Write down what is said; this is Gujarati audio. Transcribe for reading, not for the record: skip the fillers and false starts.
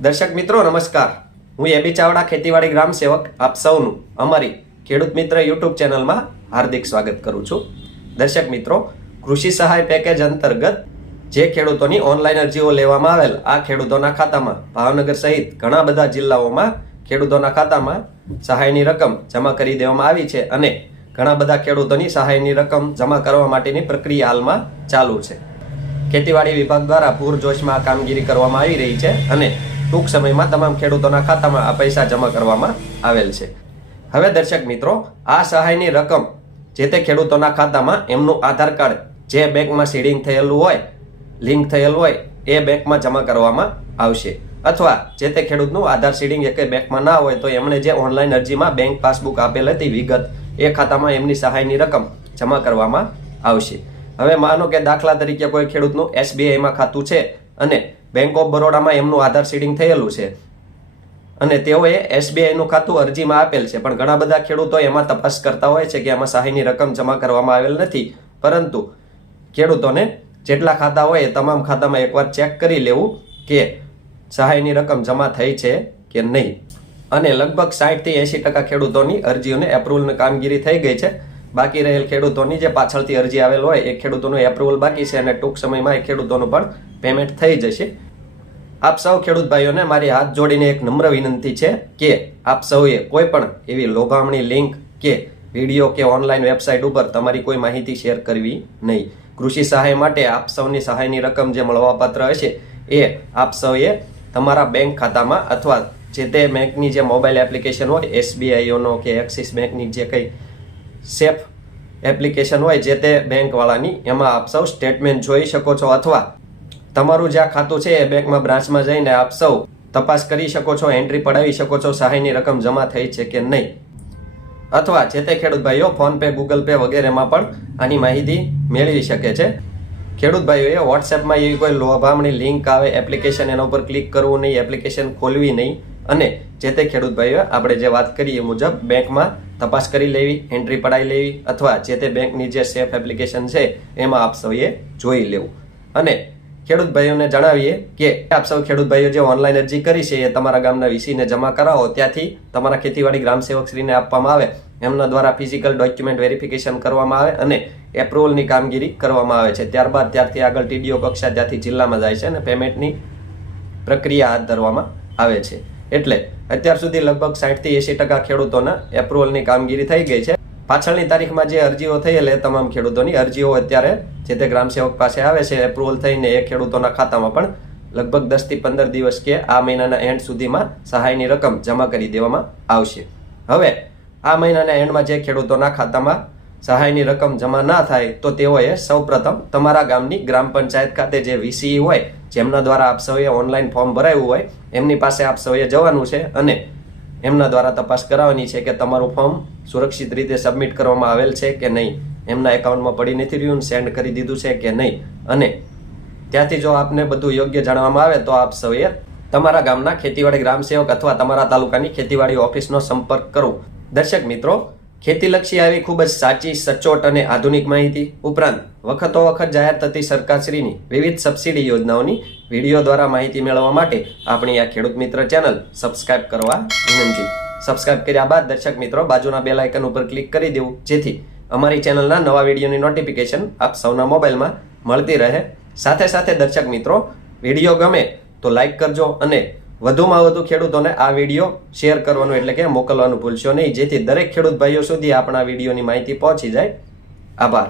દર્શક મિત્રો નમસ્કાર, હું એબી ચાવડા ખેતીવાડી ગ્રામ સેવક આપ સૌનું અમારી ખેડૂત મિત્ર યુટ્યુબ ચેનલમાં હાર્દિક સ્વાગત કરું છું। દર્શક મિત્રો, કૃષિ સહાય પેકેજ અંતર્ગત જે ખેડૂતોની ઓનલાઈન અરજીઓ લેવામાં આવેલ આ ખેડૂતોના ખાતામાં ભાવનગર સહિત ઘણા બધા જિલ્લાઓમાં ખેડૂતોના ખાતામાં સહાયની રકમ જમા કરી દેવામાં આવી છે અને ઘણા બધા ખેડૂતોની સહાયની રકમ જમા કરવા માટેની પ્રક્રિયા હાલમાં ચાલુ છે। ખેતીવાડી વિભાગ દ્વારા પૂરજોશમાં આ કામગીરી કરવામાં આવી રહી છે અને ટૂંક સમયમાં તમામ ખેડૂતોના ખાતામાં આ પૈસા જમા કરવામાં આવેલ છે। હવે દર્શક મિત્રો, આ સહાયની રકમ જે તે ખેડૂતોના ખાતામાં એમનું આધાર કાર્ડ જે બેંકમાં સીડિંગ થયેલું હોય, લિંક થયેલું હોય એ બેંકમાં જમા કરવામાં આવશે, અથવા જે તે ખેડૂતનું આધાર સીડિંગ એક બેંકમાં ના હોય તો એમણે જે ઓનલાઈન અરજીમાં બેંક પાસબુક આપેલ હતી વિગત, એ ખાતામાં એમની સહાયની રકમ જમા કરવામાં આવશે। હવે માનો કે દાખલા તરીકે કોઈ ખેડૂતનું SBIમાં ખાતું છે અને બેંક ઓફ બરોડામાં એમનું આધાર સીડિંગ થયેલું છે અને તેઓએ SBIનું ખાતું અરજીમાં આપેલ છે, પણ ઘણા બધા ખેડૂતો એમાં તપાસ કરતા હોય છે કે એમાં સહાયની રકમ જમા કરવામાં આવેલ નથી, પરંતુ ખેડૂતોને જેટલા ખાતા હોય એ તમામ ખાતામાં એકવાર ચેક કરી લેવું કે સહાયની રકમ જમા થઈ છે કે નહીં। અને લગભગ 60 થી 80% ખેડૂતોની અરજીઓને એપ્રુવલની કામગીરી થઈ ગઈ છે। બાકી રહેલ ખેડૂતોની જે પાછળથી અરજી આવેલ હોય એ ખેડૂતોનું એપ્રુવલ બાકી છે અને ટૂંક સમયમાં એ ખેડૂતોનું પણ પેમેન્ટ થઈ જશે। આપ સૌ ખેડૂત ભાઈઓને મારી હાથ જોડીને એક નમ્ર વિનંતી છે કે આપ સૌએ કોઈ પણ એવી લોભામણી લિંક કે વિડીયો કે ઓનલાઈન વેબસાઇટ ઉપર તમારી કોઈ માહિતી શેર કરવી નહીં। કૃષિ સહાય માટે આપ સૌની સહાયની રકમ જે મળવાપાત્ર હશે એ આપ સૌએ તમારા બેંક ખાતામાં અથવા જે તે બેંકની જે મોબાઈલ એપ્લિકેશન હોય, SBIનો કે એક્સિસ બેંકની જે કંઈ સેફ એપ્લિકેશન હોય જે તે બેંકવાળાની, એમાં આપ સૌ સ્ટેટમેન્ટ જોઈ શકો છો, અથવા તમારું જ્યાં ખાતું છે એ બેંકમાં બ્રાન્ચમાં જઈને આપ સૌ તપાસ કરી શકો છો, એન્ટ્રી પડાવી શકો છો સહાયની રકમ જમા થઈ છે કે નહીં। અથવા જે તે ખેડૂત ભાઈઓ ફોનપે, ગૂગલ પે વગેરેમાં પણ આની માહિતી મેળવી શકે છે। ખેડૂત ભાઈઓએ વોટ્સએપમાં એવી કોઈ લોભામણી લિંક આવે, એપ્લિકેશન એના ઉપર ક્લિક કરવું નહીં, એપ્લિકેશન ખોલવી નહીં અને જે તે ખેડૂત ભાઈઓ આપણે જે વાત કરી એ મુજબ બેંકમાં તપાસ કરી લેવી, એન્ટ્રી પડાવી લેવી, અથવા જે તે બેંકની જે સેફ એપ્લિકેશન છે એમાં આપ સૌએ જોઈ લેવું। અને ખેડૂત ભાઈઓને જણાવીએ કે આપ સૌ ખેડૂત ભાઈઓ જે ઓનલાઈન અરજી કરી છે એ તમારા ગામના VCને જમા કરાવો, ત્યાંથી તમારા ખેતીવાડી ગ્રામ સેવકશ્રીને આપવામાં આવે, એમના દ્વારા ફિઝિકલ ડોક્યુમેન્ટ વેરિફિકેશન કરવામાં આવે અને એપ્રુવલની કામગીરી કરવામાં આવે છે। ત્યારબાદ ત્યારથી આગળ TDO કક્ષા, ત્યાંથી જિલ્લામાં જાય છે અને પેમેન્ટની પ્રક્રિયા હાથ ધરવામાં આવે છે। એટલે અત્યાર સુધી લગભગ 60 થી 80% ખેડૂતોના એપ્રુવલની કામગીરી થઈ ગઈ છે। પાછળની તારીખમાં જે અરજીઓ થયેલ એ તમામ ખેડૂતોની અરજીઓ અત્યારે જે તે ગ્રામ સેવક પાસે આવે છે, એપ્રુવલ થઈને એ ખેડૂતોના ખાતામાં પણ લગભગ 10 થી 15 દિવસ કે આ મહિનાના એન્ડ સુધીમાં સહાયની રકમ જમા કરી દેવામાં આવશે। હવે આ મહિનાના એન્ડમાં જે ખેડૂતોના ખાતામાં સહાયની રકમ જમા ના થાય તો તેઓએ સૌપ્રથમ તમારા ગામની ગ્રામ પંચાયત ખાતે જે VC હોય, જેમના દ્વારા આપ સૌએ ઓનલાઈન ફોર્મ ભરાયું હોય, એમની પાસે આપ સૌએ જવાનું છે અને એમના દ્વારા તપાસ કરાવવાની છે કે તમારું ફોર્મ સુરક્ષિત રીતે સબમિટ કરવામાં આવેલ છે કે નહીં, એમના એકાઉન્ટમાં પડી નથી રહ્યું, સેન્ડ કરી દીધું છે કે નહીં। અને ત્યાંથી જો આપને બધું યોગ્ય જાણવામાં આવે તો આપ સૌએ તમારા ગામના ખેતીવાડી ગ્રામ સેવક અથવા તમારા તાલુકાની ખેતીવાડી ઓફિસનો સંપર્ક કરો। દર્શક મિત્રો, ખેતીલક્ષી આવી ખૂબ જ સાચી, સચોટ અને આધુનિક માહિતી ઉપરાંત વખતો વખત જાહેર થતી સરકારશ્રીની વિવિધ સબસિડી યોજનાઓની વિડીયો દ્વારા માહિતી મેળવવા માટે આપણી આ ખેડૂત મિત્ર ચેનલ સબસ્ક્રાઇબ કરવા વિનંતી। સબસ્ક્રાઇબ કર્યા બાદ દર્શક મિત્રો બાજુના બેલ આઇકન ઉપર ક્લિક કરી દેવું, જેથી અમારી ચેનલના નવા વિડીયોની નોટિફિકેશન આપ સૌના મોબાઈલમાં મળતી રહે। સાથે સાથે દર્શક મિત્રો, વિડીયો ગમે તો લાઈક કરજો અને વધુમાં વધુ ખેડૂતોને આ વિડીયો શેર કરવાનું એટલે કે મોકલવાનું ભૂલશો નહીં, જેથી દરેક ખેડૂત ભાઈઓ સુધી આપણા વિડીયોની માહિતી પહોંચી જાય। આભાર।